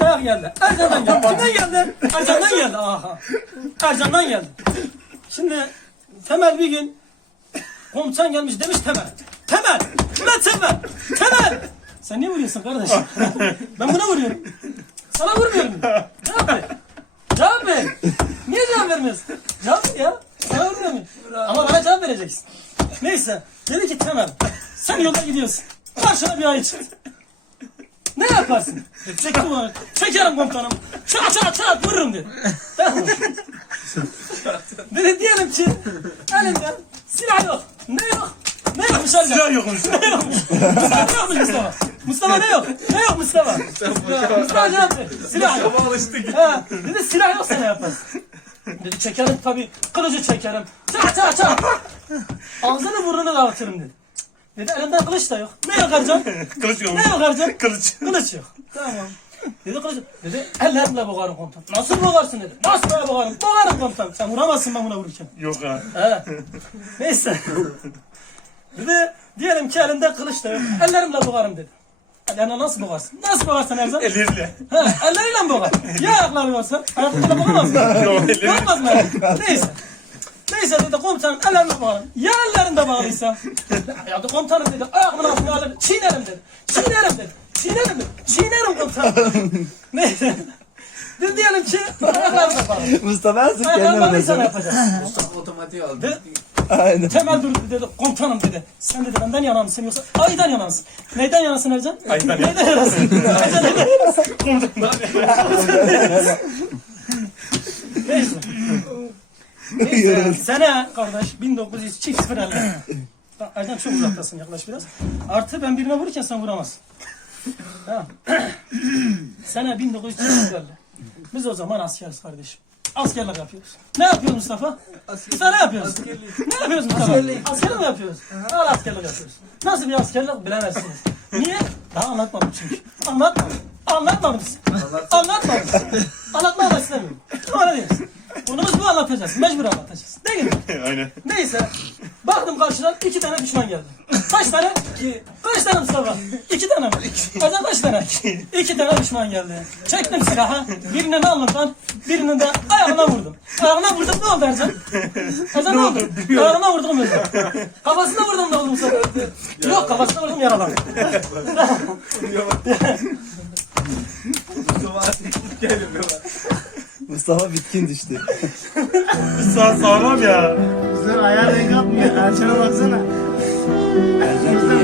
dayak geldi. Ercan'dan geldi. Kimden geldi? Ercan'dan geldi. Aha. Ercan'dan geldi. Şimdi Temel bir gün komutan gelmiş demiş Temel. Temel! Ulan Temel! Temel! Sen niye vuruyorsun kardeşim? ben buna vuruyorum. Sana vurmuyorum. Cevap ver. Cevap ver. Niye cevap vermiyorsun? Cevap ver ya. Sana vurmuyorum. Ama bana cevap vereceksin. Neyse. Dedi ki Temel. Sen yolda gidiyorsun. Karşına bir ayı çıktı. Yaparsın? Çekti bana. Çekerim komutanım. Çat çat çat vururum dedi. Tamam mı? Dedi diyelim ki elimde silah yok. Ne yok? Ne yokmuş Ercan? Silah yokmuş. Ne yokmuş? Mustafa ne yokmuş Mustafa? Mustafa ne yok? Ne yok Mustafa? Mustafa cevap ver. Silah yok. Alıştık. Ha, dedi silah yoksa ne yaparsın? Dedi çekerim tabii. Kılıcı çekerim. Çat çat çat. Ağzını burnunu dağıtırım dedi. Dedi elimde kılıç da yok. Ne yok? Kılıç yok. Ne yok? Kılıç. Kılıç yok. Tamam. Dedi kılıç. Dedi ellerimle boğarım komutan. Nasıl boğarsın dedi. Nasıl böyle boğarım? Boğarım komutan. Sen vuramazsın ben buna vururken. Yok ha. He. Neyse. dedi diyelim ki elinde kılıç da yok. Ellerimle boğarım dedi. Ellerine nasıl boğarsın? Nasıl boğarsın Erzan? Elleriyle. Ha, elleriyle mi boğar? Ya ayakları varsa? Ayaklarıyla boğamaz mı? Yok elleriyle. Boğamaz mı? Neyse. Neyse dedi komutanım ellerini bağlı. Ya ellerinde bağlıysa? Ya da komutanım dedi ayağımın altına alır. Çiğnerim dedi. Çiğnerim dedi. Çiğnerim dedi. Çiğnerim komutanım. Neyse. Dedi diyelim ki ayaklarına bağlı. Mustafa Ayaklarına kendine bağlıysa ne mesela. yapacaksın? Mustafa otomatik aldı. Dedi, Aynen. Temel durdu dedi komutanım dedi. Sen dedi benden yana mısın yoksa aydan yana mısın? Neyden yanasın Ercan? Aydan yana. Neyden yanasın? Ercan neyden yanasın? Neyse. Neyse. Sene kardeş 1900 çift sıfır elde. Ercan çok uzaktasın yaklaş biraz. Artı ben birine vururken sen vuramazsın. Tamam. Sene 1900 çift sıfır elde. Biz o zaman askeriz kardeşim. Askerlik yapıyoruz. Ne yapıyoruz Mustafa? Mustafa ne yapıyoruz? Ne yapıyoruz Mustafa? Askerlik mi yapıyoruz? Al askerlik yapıyoruz. Nasıl bir askerlik bilemezsiniz. Niye? Daha anlatmadım çünkü. Anlatmadım. Anlatmadım. Anlatmadım. Anlatmak da istemiyorum. Öyle Konumuz bu anlatacağız. Mecbur anlatacağız. Değil mi? Aynen. Neyse. Baktım karşıdan iki tane düşman geldi. Kaç tane? İki. Kaç tane Mustafa? İki tane mi? Ercan kaç tane? İki tane düşman geldi. Çektim silahı. Birinin alnından, birinin de ayağına vurdum. Ayağına vurdum ne oldu Ercan? Ercan ne oldu? Ayağına vurdum Ercan. Kafasına vurdum ne oldu Mustafa? Yok kafasına vurdum yaralandı. Mustafa geliyor. Mustafa bitkin düştü. Sağ sağlam ya. Sen ayağa denk atmıyor. Erçan'a baksana. Moralimiz